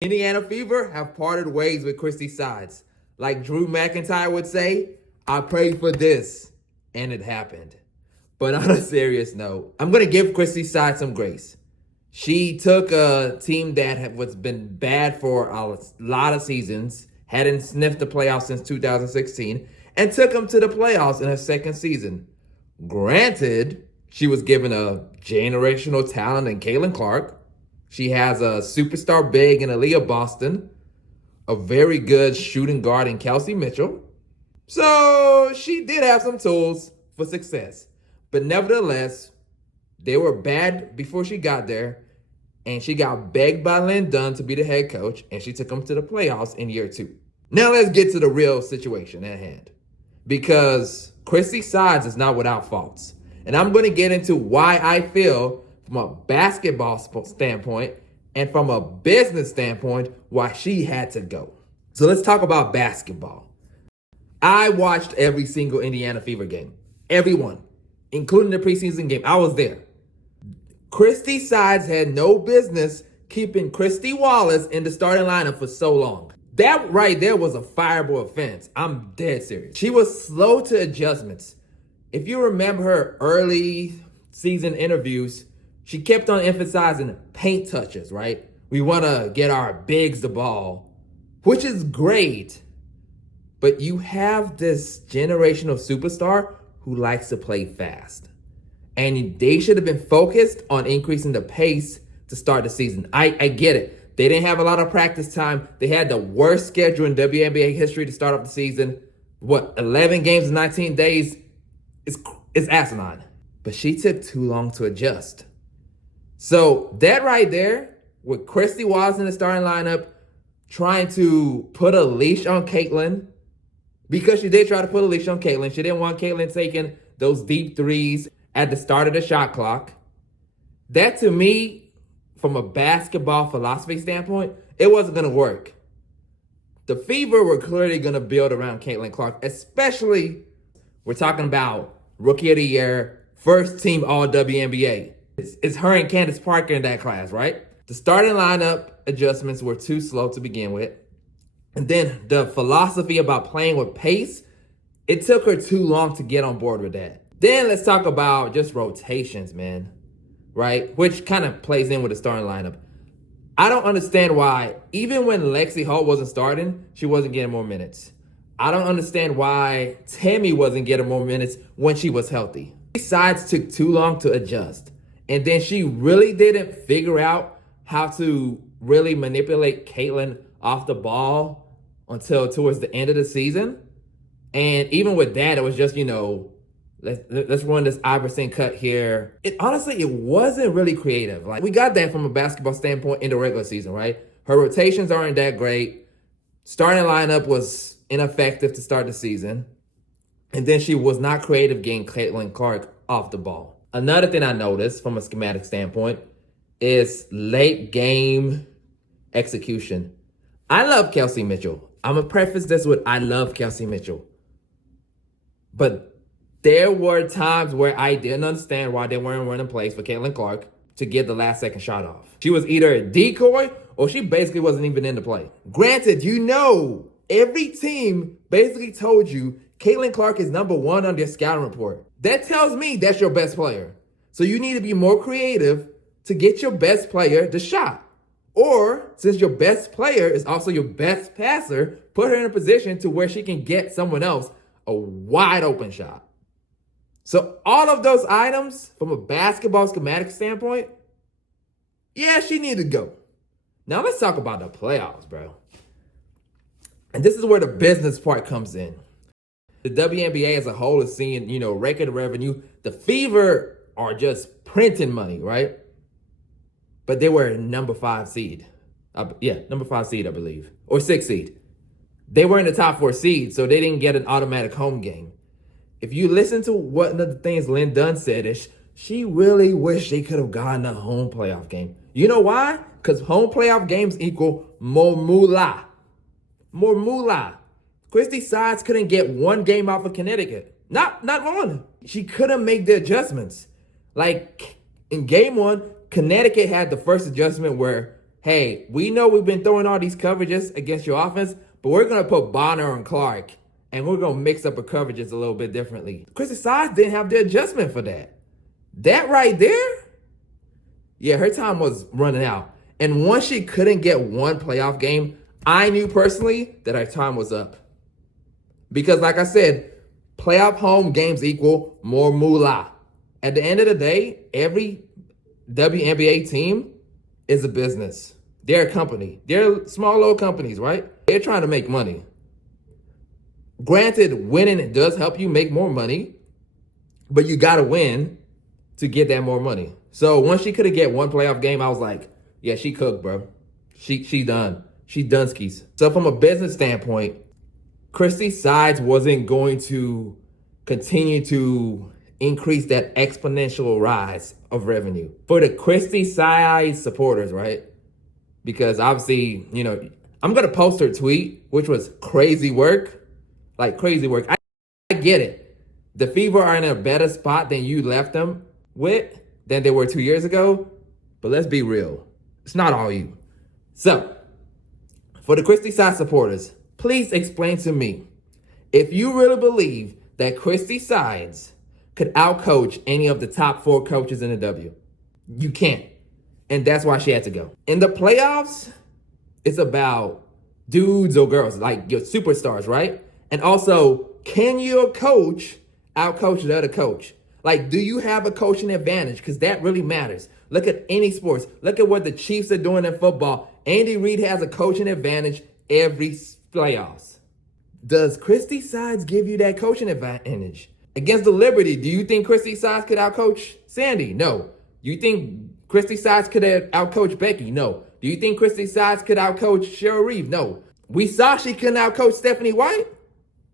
Indiana Fever have parted ways with Christy Sides. Like Drew McIntyre would say, I prayed for this, and it happened. But on a serious note, I'm going to give Christy Sides some grace. She took a team that was been bad for a lot of seasons, hadn't sniffed the playoffs since 2016, and took them to the playoffs in her second season. Granted, she was given a generational talent in Caitlin Clark. She has a superstar big in Aaliyah Boston, a very good shooting guard in Kelsey Mitchell. So she did have some tools for success. But nevertheless, they were bad before she got there, and she got begged by Lynn Dunn to be the head coach, and she took them to the playoffs in year 2. Now let's get to the real situation at hand. Because Christie Sides is not without faults. And I'm going to get into why I feel from a basketball standpoint and from a business standpoint why she had to go. So let's talk about basketball. I watched every single Indiana Fever game. Every one. Including the preseason game. I was there. Christie Sides had no business keeping Christy Wallace in the starting lineup for so long. That right there was a fireable offense. I'm dead serious. She was slow to adjustments. If you remember her early season interviews, she kept on emphasizing paint touches, right? We want to get our bigs the ball, which is great. But you have this generational superstar who likes to play fast. And they should have been focused on increasing the pace to start the season. I get it. They didn't have a lot of practice time. They had the worst schedule in WNBA history to start off the season. 11 games in 19 days? It's asinine. But she took too long to adjust. So that right there, with Christy Wallace in the starting lineup, trying to put a leash on Caitlin, because she did try to put a leash on Caitlin. She didn't want Caitlin taking those deep threes at the start of the shot clock. That, to me, from a basketball philosophy standpoint, it wasn't going to work. The Fever were clearly going to build around Caitlin Clark, especially, we're talking about Rookie of the Year, first team All-WNBA. It's her and Candace Parker in that class, right? The starting lineup adjustments were too slow to begin with. And then the philosophy about playing with pace, it took her too long to get on board with that. Then let's talk about just rotations, man, right? Which kind of plays in with the starting lineup. I don't understand why, even when Lexi Holt wasn't starting, she wasn't getting more minutes. I don't understand why Tammy wasn't getting more minutes when she was healthy. Sides took too long to adjust. And then she really didn't figure out how to really manipulate Caitlin off the ball until towards the end of the season. And even with that, it was just, let's run this Iverson cut here. It wasn't really creative. Like, we got that from a basketball standpoint in the regular season, right? Her rotations aren't that great. Starting lineup was ineffective to start the season. And then she was not creative getting Caitlin Clark off the ball. Another thing I noticed from a schematic standpoint is late game execution. I love Kelsey Mitchell. I'm going to preface this with I love Kelsey Mitchell. But there were times where I didn't understand why they weren't running plays for Caitlin Clark to get the last second shot off. She was either a decoy or she basically wasn't even in the play. Granted, every team basically told you Caitlin Clark is number 1 on their scouting report. That tells me that's your best player. So you need to be more creative to get your best player the shot. Or, since your best player is also your best passer, put her in a position to where she can get someone else a wide open shot. So all of those items, from a basketball schematic standpoint, yeah, she needed to go. Now let's talk about the playoffs, bro. And this is where the business part comes in. The WNBA as a whole is seeing, record revenue. The Fever are just printing money, right? But they were number 5 seed. Number 5 seed, I believe. Or 6 seed. They were in the top 4 seed, so they didn't get an automatic home game. If you listen to one of the things Lynn Dunn said, is she really wished they could have gotten a home playoff game. You know why? Because home playoff games equal more moolah. More moolah. Christy Sides couldn't get one game off of Connecticut. Not one. She couldn't make the adjustments. Like, in game 1, Connecticut had the first adjustment where hey, we know we've been throwing all these coverages against your offense, but we're going to put Bonner and Clark, and we're going to mix up the coverages a little bit differently. Christy Sides didn't have the adjustment for that. That right there, yeah, her time was running out. And once she couldn't get one playoff game, I knew personally that her time was up. Because like I said, playoff home games equal more moolah. At the end of the day, every WNBA team is a business. They're a company. They're small little companies, right? They're trying to make money. Granted, winning does help you make more money, but you got to win to get that more money. So once she couldn't get one playoff game, I was like, yeah, she cooked, bro. She done. She done skis. So from a business standpoint, Christy Sides wasn't going to continue to increase that exponential rise of revenue. For the Christy Sides supporters, right? Because obviously, I'm going to post her tweet, which was crazy work. Like crazy work. I get it. The Fever are in a better spot than you left them with than they were 2 years ago. But let's be real. It's not all you. So, for the Christy Sides supporters, please explain to me if you really believe that Christy Sides could outcoach any of the top 4 coaches in the W. You can't. And that's why she had to go. In the playoffs, it's about dudes or girls, like your superstars, right? And also, can your coach outcoach the other coach? Like, do you have a coaching advantage? Because that really matters. Look at any sports. Look at what the Chiefs are doing in football. Andy Reid has a coaching advantage every playoffs. Does Christy Sides give you that coaching advantage? Against the Liberty, do you think Christy Sides could outcoach Sandy? No. Do you think Christy Sides could outcoach Becky? No. Do you think Christy Sides could outcoach Cheryl Reeve? No. We saw she couldn't outcoach Stephanie White.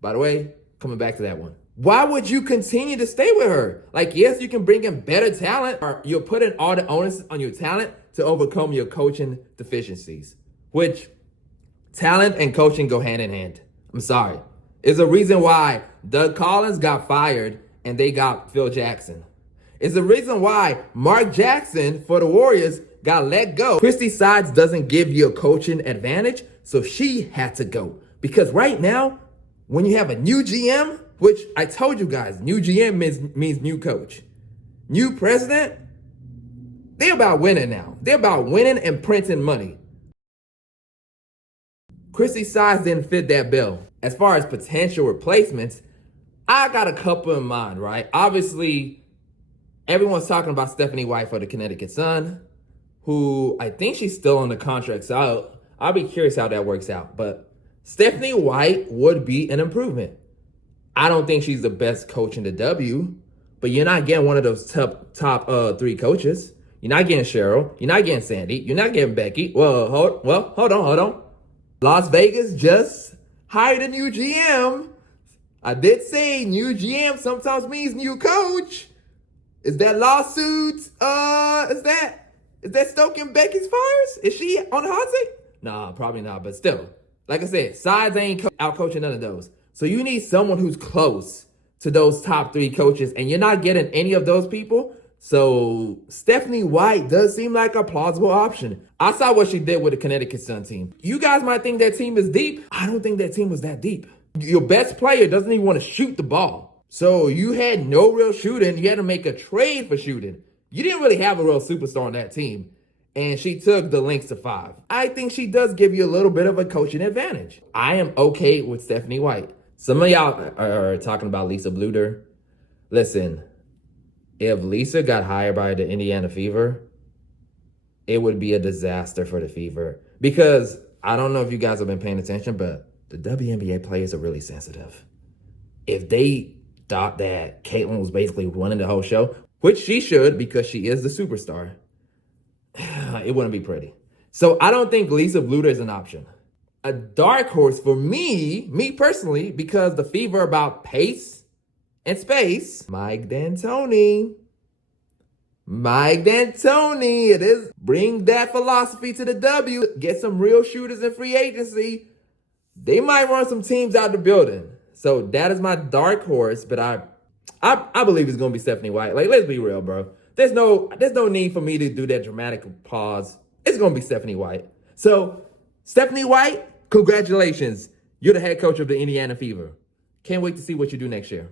By the way, coming back to that one. Why would you continue to stay with her? Like, yes, you can bring in better talent, or you're putting all the onus on your talent to overcome your coaching deficiencies, which talent and coaching go hand in hand. I'm sorry. It's a reason why Doug Collins got fired and they got Phil Jackson. It's the reason why Mark Jackson for the Warriors got let go. Christy Sides doesn't give you a coaching advantage, so she had to go. Because right now, when you have a new GM, which I told you guys, new GM means new coach. New president, they're about winning now. They're about winning and printing money. Christy Sides didn't fit that bill. As far as potential replacements, I got a couple in mind, right? Obviously, everyone's talking about Stephanie White for the Connecticut Sun, who I think she's still on the contract, so I'll be curious how that works out. But Stephanie White would be an improvement. I don't think she's the best coach in the W, but you're not getting one of those top 3 coaches. You're not getting Cheryl. You're not getting Sandy. You're not getting Becky. Hold on. Las Vegas just hired a new GM. I did say new GM sometimes means new coach. Is that lawsuit? Is that stoking Becky's fires? Is she on the hot seat? Nah, probably not. But still, like I said, Sides ain't out coaching none of those. So you need someone who's close to those top 3 coaches, and you're not getting any of those people. So Stephanie White does seem like a plausible option. I saw what she did with the Connecticut Sun team. You guys might think that team is deep. I don't think that team was that deep. Your best player doesn't even want to shoot the ball. So you had no real shooting. You had to make a trade for shooting. You didn't really have a real superstar on that team. And she took the Lynx to 5. I think she does give you a little bit of a coaching advantage. I am okay with Stephanie White. Some of y'all are talking about Lisa Bluder. Listen, if Lisa got hired by the Indiana Fever, it would be a disaster for the Fever. Because I don't know if you guys have been paying attention, but the WNBA players are really sensitive. If they thought that Caitlyn was basically running the whole show, which she should because she is the superstar, it wouldn't be pretty. So I don't think Lisa Bluder is an option. A dark horse for me personally, because the Fever are about pace and space, Mike D'Antoni. It is bring that philosophy to the W. Get some real shooters in free agency. They might run some teams out the building. So that is my dark horse, but I believe it's gonna be Stephanie White. Like, let's be real, bro. There's no need for me to do that dramatic pause It's going to be Stephanie White. So, Stephanie White, congratulations. You're the head coach of the Indiana Fever. Can't wait to see what you do next year.